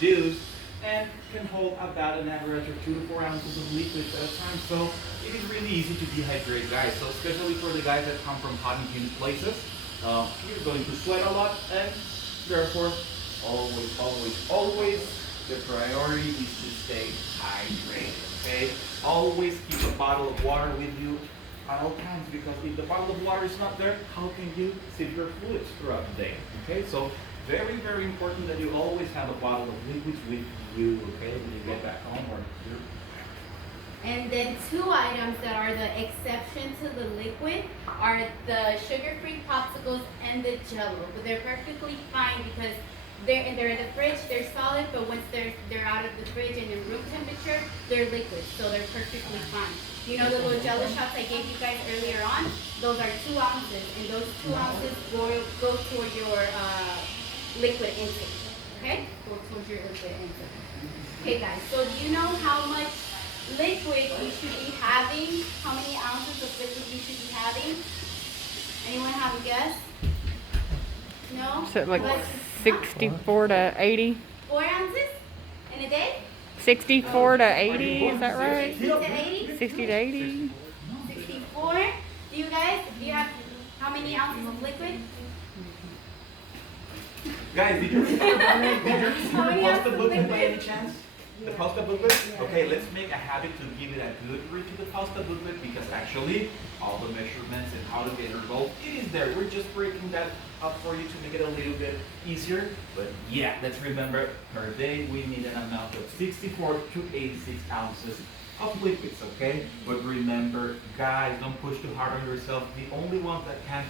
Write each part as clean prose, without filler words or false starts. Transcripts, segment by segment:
reduced and can hold about an average of 2 to 4 ounces of liquids at a time. So it is really easy to dehydrate, guys. So especially for the guys that come from hot and humid places, you're going to sweat a lot, and therefore, always, the priority is to stay hydrated. Okay, always keep a bottle of water with you at all times, because if the bottle of water is not there, how can you sip your fluids throughout the day? Okay, so very important that you always have a bottle of liquids with you. Okay, when you get back home or you're. And then two items that are the exception to the liquid are the sugar-free popsicles and the Jello. But they're perfectly fine because they're in the fridge, they're solid, but once they're out of the fridge and in room temperature, they're liquid, so they're perfectly fine. You know the little Jello shots I gave you guys earlier on? Those are 2 ounces, and those 2 ounces go toward your liquid intake. Okay? Go towards your liquid intake. Okay, guys. So do you know how much liquid you should be having? How many ounces of liquid you should be having? Anyone have a guess? No? So like 64 to 80? 4 ounces in a day? 64 to 80, is that right? 60 to 80? 60 to 80? 64. Do you have how many ounces of liquid? Guys, did you read the How many poster ounces of booklet by liquid? any chance? The poster booklet? Okay, let's make a habit to give it a good read to the poster booklet, because actually all the measurements and how to get involved, it is there. We're just breaking that up for you to make it a little bit easier. But yeah, let's remember per day we need an amount of 64 to 86 ounces of liquids, okay? But remember, guys, don't push too hard on yourself. The only one that can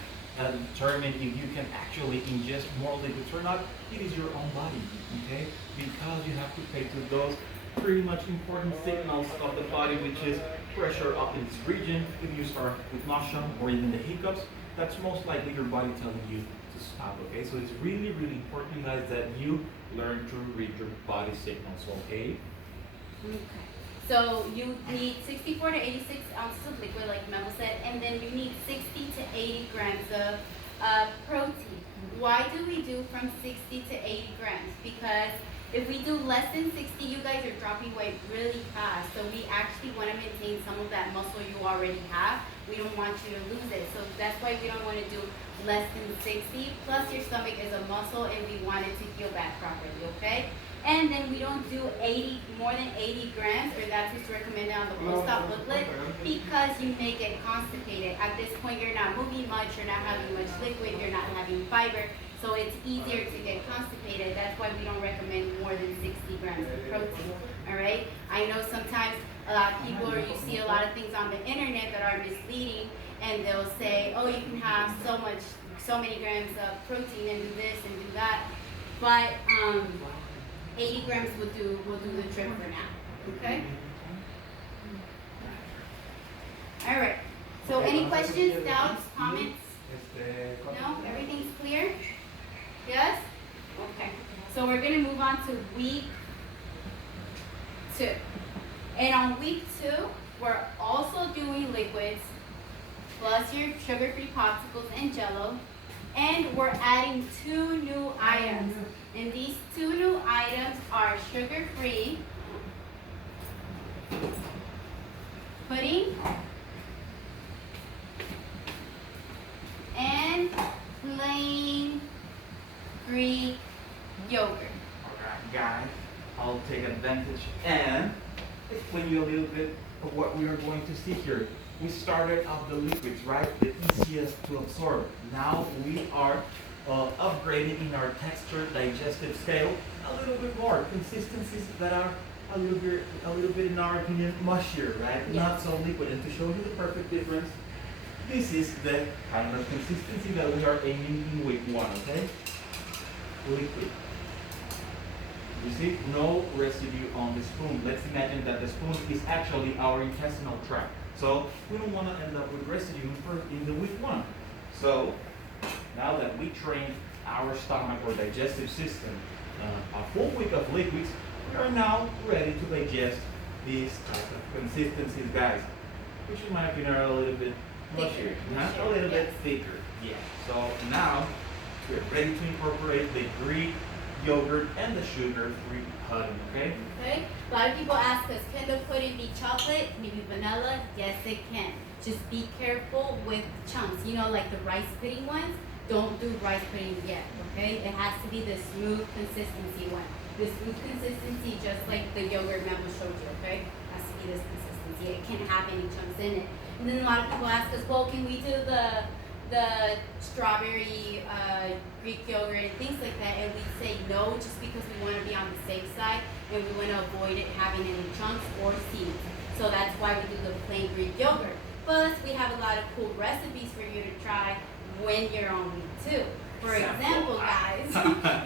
determine if you can actually ingest more liquids or not, it is your own body, okay? Because you have to pay to those pretty much important signals of the body, which is pressure up in this region. If you start with nausea or even the hiccups, that's most likely your body telling you to stop, okay? So it's really important, guys, that you learn to read your body signals, okay? Okay. So you need 64 to 86 ounces of liquid, like Memo said, and then you need 60 to 80 grams of protein. Why do we do from 60 to 80 grams? Because if we do less than 60, you guys are dropping weight really fast. So we actually want to maintain some of that muscle you already have. We don't want you to lose it. So that's why we don't want to do less than 60. Plus your stomach is a muscle and we want it to heal back properly, okay? And then we don't do more than 80 grams, or that's what's recommended on the post-op booklet, because you may get constipated. At this point, you're not moving much, you're not having much liquid, you're not having fiber, so it's easier to get constipated. That's why we don't recommend more than 60 grams of protein, all right? I know sometimes a lot of people, or you see a lot of things on the internet that are misleading, and they'll say, oh, you can have so many grams of protein and do this and do that, but 80 grams will do the trick for now, okay? All right, so any questions, doubts, comments? No, everything's clear? Yes? Okay, so we're gonna move on to week 2. And on week 2, we're also doing liquids, plus your sugar-free popsicles and Jello, and we're adding 2 new items. And these 2 new items are sugar-free pudding and plain Greek yogurt. Alright, guys, I'll take advantage and explain you a little bit of what we are going to see here. We started off the liquids, right? The easiest to absorb. Now we are upgrading in our texture digestive scale a little bit more. Consistencies that are a little bit in our opinion mushier, right? Yes. Not so liquid. And to show you the perfect difference, this is the kind of consistency that we are aiming in week 1, okay? Liquid. You see, no residue on the spoon. Let's imagine that the spoon is actually our intestinal tract. So we don't want to end up with residue in the week 1. So now that we train our stomach or digestive system a full week of liquids, we are now ready to digest these type of consistencies, guys, which in my opinion are a little bit mushier, a little bit thicker. Yeah. So now we're ready to incorporate the Greek yogurt and the sugar-free pudding, okay? Okay? A lot of people ask us, can the pudding be chocolate? Maybe vanilla? Yes, it can. Just be careful with chunks. You know, like the rice pudding ones? Don't do rice pudding yet, okay? It has to be the smooth consistency one. The smooth consistency, just like the yogurt Memo showed you, okay? Has to be this consistency. It can't have any chunks in it. And then a lot of people ask us, well, can we do the strawberry Greek yogurt and things like that? And we say no, just because we want to be on the safe side and we want to avoid it having any chunks or seeds. So that's why we do the plain Greek yogurt. Plus, we have a lot of cool recipes for you to try when you're on week 2. For example, guys,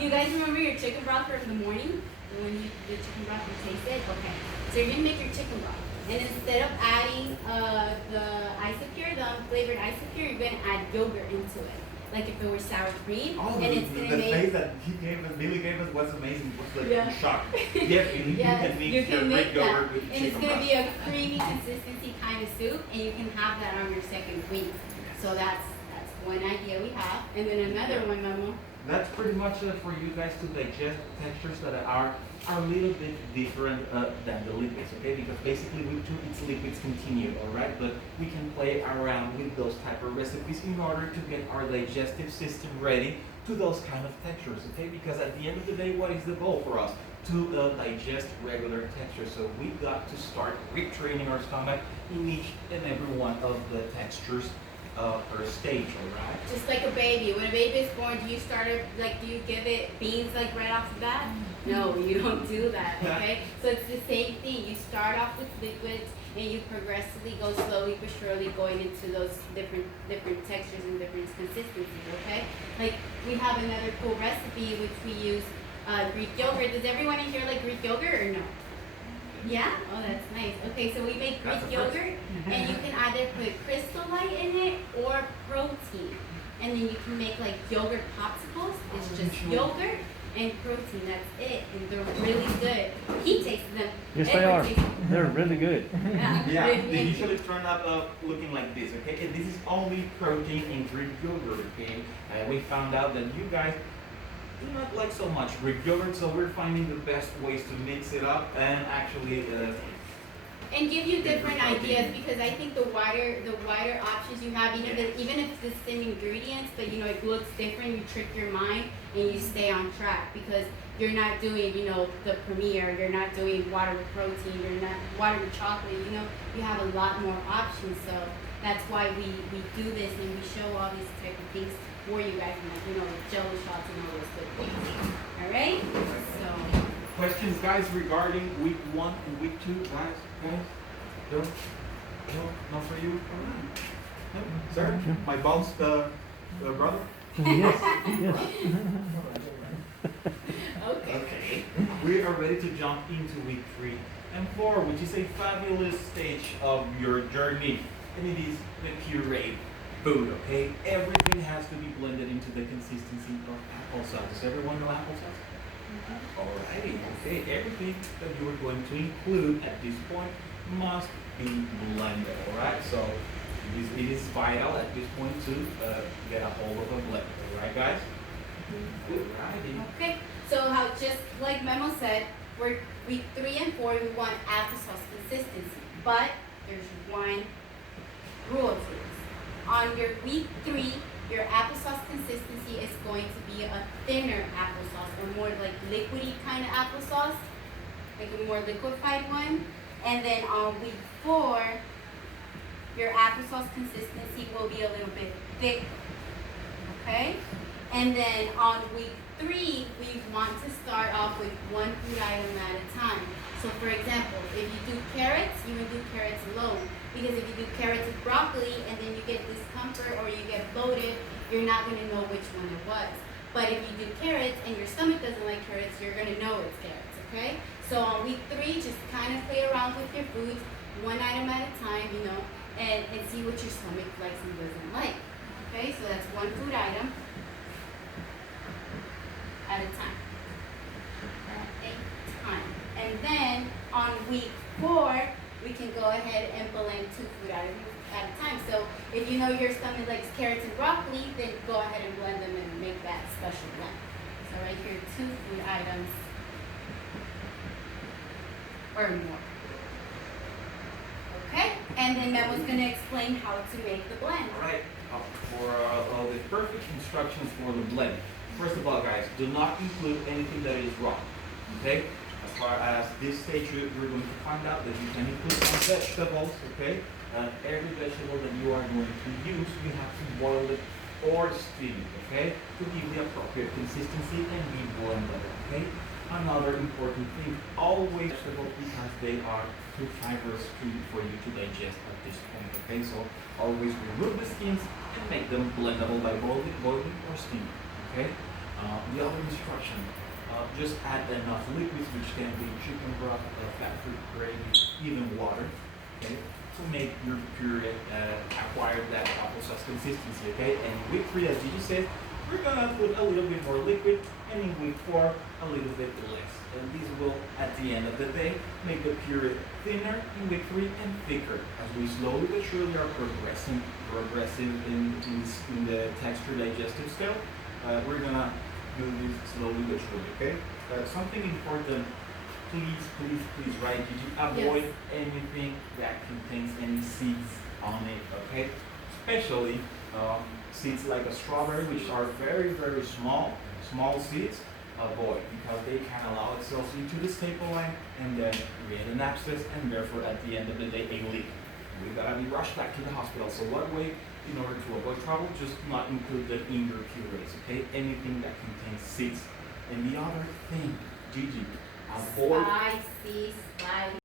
you guys remember your chicken broth from the morning? When you did chicken broth, you taste it? Okay. So you're gonna make your chicken broth. And instead of adding the Isopure, the unflavored Isopure, you're gonna add yogurt into it. Like if it were sour cream. Oh, and it's gonna the make face that he gave us, Billy gave us was amazing. Was like Yeah. shock. Yes, you Yes, can mix you your can Greek make that. yogurt with And it's chicken gonna broth. be a creamy consistency kind of soup, and you can have that on your second week. So that's one idea we have. And then another one, Memo. That's pretty much for you guys to digest textures that are a little bit different than the liquids, okay? Because basically with two, it's liquids continue, all right? But we can play around with those type of recipes in order to get our digestive system ready to those kind of textures, okay? Because at the end of the day, what is the goal for us? To digest regular textures. So we got to start retraining our stomach in each and every one of the textures per stage, all right? Just like a baby. When a baby is born, do you give it beans like right off the bat? No, you don't do that, okay? So it's the same thing. You start off with liquids and you progressively go slowly but surely going into those different textures and different consistencies, okay? Like we have another cool recipe which we use Greek yogurt. Does everyone in here like Greek yogurt or no? Yeah? Oh, that's nice. Okay, so we make Greek That's a first. yogurt, and you can either put Crystal Light in it or protein. And then you can make like yogurt popsicles. It's just yogurt and protein. That's it. And they're really good. He tasted them. Yes, they Edward are. tasted them. They're really good. Yeah. Yeah, They- they usually turn up looking like this, okay? And this is only protein in Greek yogurt, okay? We found out that you guys do not like so much Greek yogurt, so we're finding the best ways to mix it up and actually And give you different ideas, because I think the wider options you have, even if it's the same ingredients, but you know it looks different, you trick your mind and you stay on track, because you're not doing the Premier, you're not doing water with protein, you're not water with chocolate. You have a lot more options. So that's why we do this and we show all these type of things for you guys, and Jello shots and all those good things. All right. So. questions, guys, regarding week 1 and week 2, guys? No, not for you? No, sir? My boss, brother? Yes, yes. Okay. Okay, we are ready to jump into week 3 and 4, which is a fabulous stage of your journey, and it is the pureed food, okay? Everything has to be blended into the consistency of applesauce. Does everyone know applesauce? Alrighty, okay, everything that you are going to include at this point must be blended, alright? So it is vital at this point to get a hold of a blender, alright guys? Alrighty. Okay, so how just like Memo said, we're week 3 and 4, we want applesauce consistency, but there's one rule to this. On your week 3, your applesauce consistency is going to be a thinner applesauce, or more like liquidy kind of applesauce, like a more liquefied one. And then on week 4, your applesauce consistency will be a little bit thicker. Okay? And then on week 3, we want to start off with one food item at a time. So for example, if you do carrots, you would do carrots alone. Because if you do carrots with broccoli and then you get discomfort or you get bloated, you're not going to know which one it was. But if you do carrots and your stomach doesn't like carrots, you're going to know it's carrots, okay? So on week 3, just kind of play around with your foods, one item at a time, and see what your stomach likes and doesn't like. Okay, so that's one food item at a time. And then on week 4, we can go ahead and blend 2 food items at a time. So if you know your stomach likes carrots and broccoli, then go ahead and blend them and make that special blend. Does So right here, 2 food items or more. Okay, and then Memo's gonna explain how to make the blend. Alright, for the perfect instructions for the blend. First of all, guys, do not include anything that is raw. Okay? As far as this stage, we're going to find out that you can include some vegetables. Okay? Every vegetable that you are going to use, you have to boil it or steam it. Okay? To give the appropriate consistency and be blended. Okay? Another important thing, always vegetables because they are too fibrous for you to digest at this point. Okay? So always remove the skins and make them blendable by boiling or steaming. Okay? The other instruction, just add enough liquids, which can be chicken broth, fat-free gravy, even water, okay, to make your puree acquire that applesauce consistency, okay? And in week 3, as Gigi said, we're gonna put a little bit more liquid, and in week 4, a little bit less. And this will, at the end of the day, make the puree thinner in week 3 and thicker, as we slowly but surely are progressing in the texture digestive scale. We're gonna do this slowly but surely, okay? Something important, please, right? Did you avoid anything that contains any seeds on it, okay? Especially seeds like a strawberry, which are very, very small seeds. Avoid, because they can allow themselves into the staple line and then create an abscess and therefore at the end of the day a leak. We gotta be rushed back to the hospital. So what way, in order to avoid trouble, just not include them in your purees, okay? Anything that contains seeds. And the other thing, Gigi, avoid Spicy.